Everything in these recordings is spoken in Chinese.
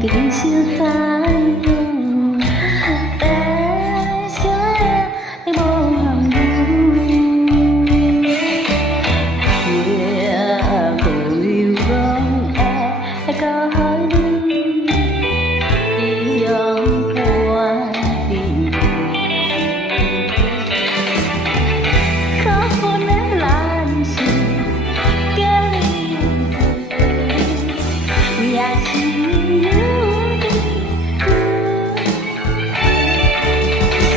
的景色太阳，白色的无限雨，夜雨拢会到海里，一样伴你。可恨的咱是假意，也是有你。谁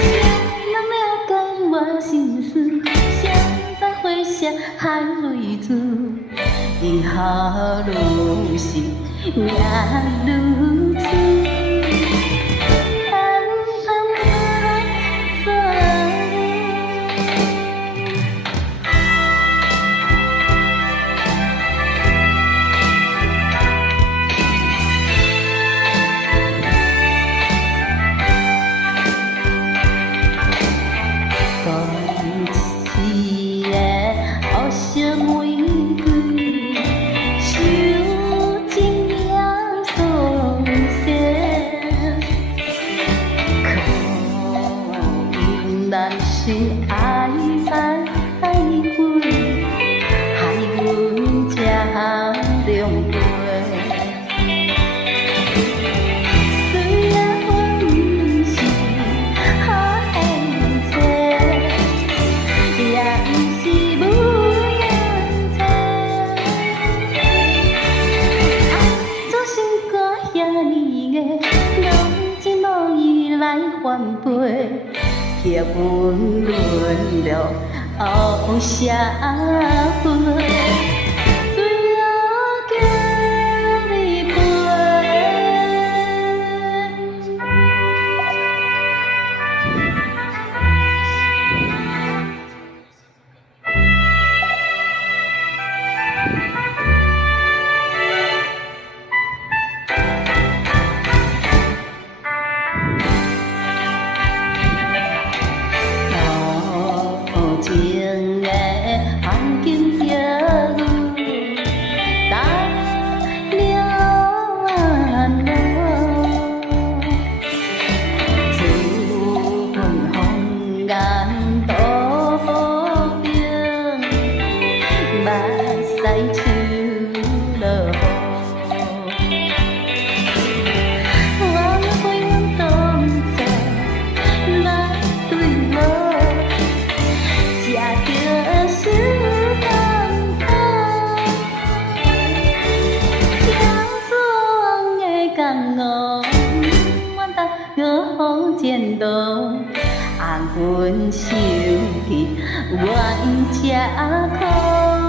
人了解我心事？谁知花谢海泪珠？以后愈是命愈痴。好色玫瑰，手情影所写，可因咱是爱在海归，害阮这两杯。虽然阮不是好缘切，也不是无缘切。做心肝遐尼个，拢情无义来反背，逼阮沦落黑社会。最后叫你陪。情的环境叫阮打了路，自分风眼多保平，目屎手落雨。我陪阮同在来对我。吃着死感叹，听爽的江湖，阮搭五湖前途，红阮手气，愿吃苦。